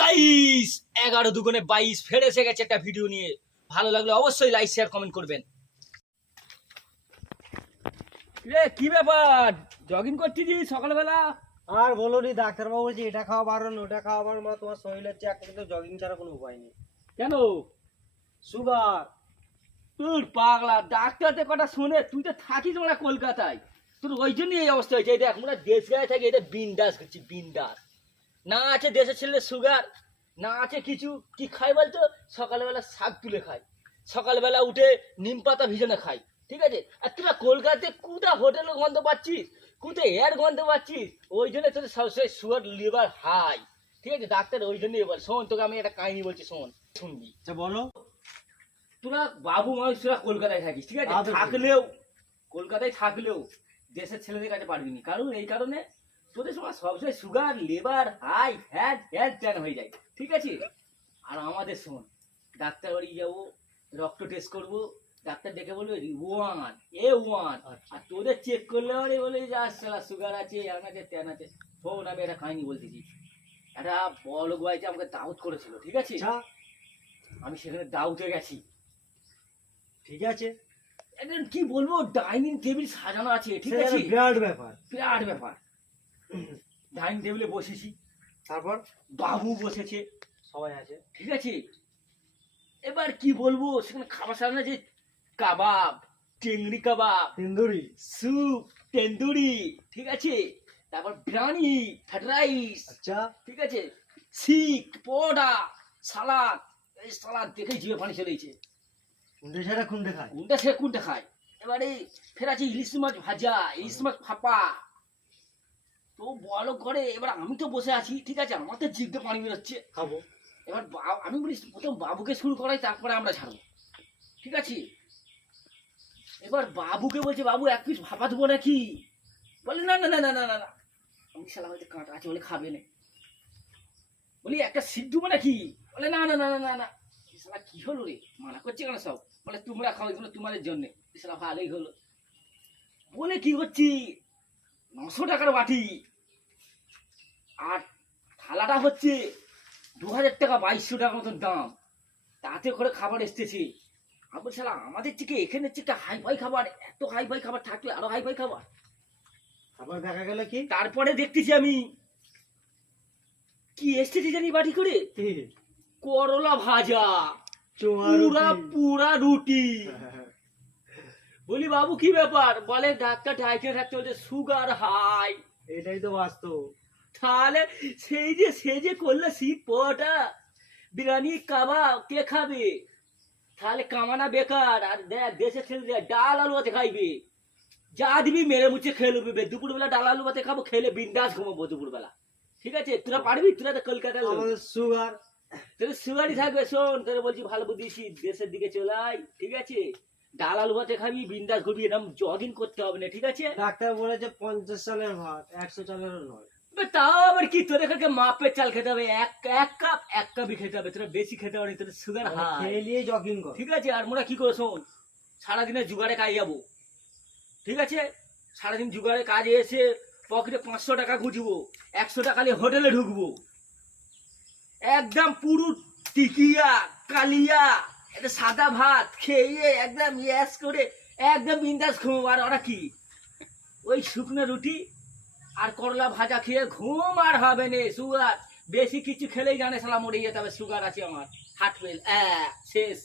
Guys 11 দুগুণে 22 ফের এসে গেছে একটা ভিডিও নিয়ে। ভালো লাগলে অবশ্যই লাইক শেয়ার কমেন্ট করবেন। রে কি ব্যাপার, জগিং করছিস সকালবেলা? আর বলো নি, ডাক্তারবাবু বলছে এটা খাওয়া বারণ ওটা খাওয়া বারণ, মা তোমার শরীর হচ্ছে একটা, কিন্তু জগিং ছাড়া কোনো উপায় নেই। কেন? সুগার। তোর পাগলা ডাক্তারদের কথা শুনে তুই তো থাকিস আমরা কলকাতায়, তোর ওই জন্যই এই অবস্থা হয়েছে। এই দেখ আমরা দেশ গায়ে থাকি, এটা বিন্দাস করছি বিন্দাস। না আছে দেশের ছেলে সুগার, না আছে কিছু। কি খাই বলতো? সকালবেলা শাক তুলে খাই, সকালবেলা উঠে নিম পাতা ভিজানো খাই, ঠিক আছে? আর তোরা কলকাতায় কোথা হোটেলের গন্ধ পাচ্ছিস, কোথায় এর গন্ধ পাচ্ছিস, ওই জন্য তোদের সবসময় সুগার লিভার হাই, ঠিক আছে? ডাক্তার ওই জন্যই বল। শোন, তোকে আমি একটা কাহিনী বলছি, শোন, শুনবি? আচ্ছা বলো। তোরা বাবু মানুষ, তোরা কলকাতায় থাকিস, ঠিক আছে? থাকলেও কলকাতায় থাকলেও দেশের ছেলেদের কাছে পারবি না। কারণ এই কারণে তোদের সময় সবসময় sugar liver high fat fat ট্যান হয়ে যায়, ঠিক আছে? আর আমাদের শোন, ডাক্তার বাড়ি যাবো, রক্ত টেস্ট করবো, ডাক্তার দেখে বলবে A1 আর তোদের চেক করলে পরে বলে যা সালা সুগার আছে, এমন আছে ট্যান আছে। শোন, আমি একটা কাহিনী বলতেছি। একটা বড় ভাইতে আমাকে দাউদ করেছিল, ঠিক আছে? আমি সেখানে দাউদে গেছি, ঠিক আছে, একদম কি বলবো, ডাইনিং টেবিল সাজানো আছে, ঠিক আছে? বিরাট ব্যাপার। বিরাট ব্যাপার। ডাইনিং টেবিলে বসেছি, তারপর বাবু বসেছে, সবাই আছে, ঠিক আছে? এবার কি বলবো, সেখানে খাবার সাজানো আছে, কাবাব, চিংড়ি কাবাব, তন্দুরি, স্যুপ, তেন্দুরি, ঠিক আছে? তারপর বিরিয়ানি, ফ্রাইড রাইস, আচ্ছা ঠিক আছে? শিক, পোড়া, সালাদ। এই সালাদ দেখে জিভে পানি চলেছে। কোনটা সেটা কোনটা খায়? কোনটা সে কোনটা খায়। এবারে ফের আছে ইলিশ মাছ ভাজা, ইলিশ মাছ ফাপা। তো বলো করে, এবার আমি তো বসে আছি, ঠিক আছে? আমার তো জিভে পানি বেরোচ্ছে। খাবো। এবার আমি বলি প্রথম বাবুকে শুরু করাই, তারপরে আমরা ছাড়বো, ঠিক আছে? এবার বাবুকে বলছে, বাবু এক পিস ভাপা দেবো নাকি? বলে না না না না না না না, আমি শালা হয়তো কাঁটা আছে বলে খাবে না। বলি একটা সিদ্ধ দেবো নাকি? বলে না না না না না না। শালা কি হলো রে, মানা করছে কেন সব? বলে তোমরা খাও, এগুলো তোমাদের জন্য। শালা ভালোই হলো বলে কি হচ্ছি, 900 টাকার বাটি, আর থালাটা হচ্ছে 2000 টাকা, 2200 টাকার মতন দাম। তাতে করে খাবার এসতেছে। আমি বলছি শালা আমাদের থেকে এখানের থেকে হাই ফাই খাবার, এত হাই ফাই খাবার থাকলে আরো হাই ফাই খাবার। আবার দেখা গেল কি? তারপরে দেখতেছি আমি কি এসতেছি জানি বাটি করে, করলা ভাজা, পুরা পুরা রুটি। বলি বাবু কি ব্যাপার? বলে ডাক্তার ডাইটে থাকতে বলছে সুগার হাই। এটাই তো বাস্তব। তাহলে সে যে করলে শীত পোটা বিরিয়ানি কাবাব কে খাবে? তাহলে কামানা বেকার। আর দেখ দেশে ছেলে ডাল আলু ভাতে খাইবে, যা দিবি মেরে মুছে খেয়ে নেবে। দুপুরবেলা ডাল আলু ভাতে খাবো, খেলে বিন্দাস ঘুমাবো দুপুরবেলা, ঠিক আছে? তোরা পারবি? তোরা তো কলকাতার লোক, সুগার, তোদের সুগারই থাকবে। শোন, তোরা বলছি ভালো বুদ্ধি, দেশের দিকে চলে আয়, ঠিক আছে? ডাল আলু ভাতে খাবি, বিন্দাস ঘুরবি, এরকম জগিং করতে হবে না, ঠিক আছে? ডাক্তার বলেছে 50 সালের ভাত, 100 চালেরও নয়। তাও আবার কি, তোদের কাছে মাপের চাল খেতে হবে, এক কাপই খেতে হবে। তোরা বেশি খেতে পারবি, তোদের সুগার হাই, খেয়ে নিয়ে জগিং কর, ঠিক আছে? আর মোরা কি করে, শোন, সারাদিনে জুগাড়ে কাজ যাবো, ঠিক আছে? সারাদিন জুগাড়ে কাজে এসে পকেটে 500 টাকা গুঁজবো, 100 টাকা নিয়ে হোটেলে ঢুকবো, একদম পুরো টিকিয়া কালিয়া একটা সাদা ভাত খেয়ে একদম ইয়াস করে একদম বিন্দাস ঘুম। আর ওরা কি ওই শুকনো রুটি আর করলা ভাজা খেয়ে ঘুম আর হবে না। সুগার বেশি কিছু খেলেই জানে শালা মরে যেতে হবে, সুগার আছে আমার, হার্ট ফেল, শেষ।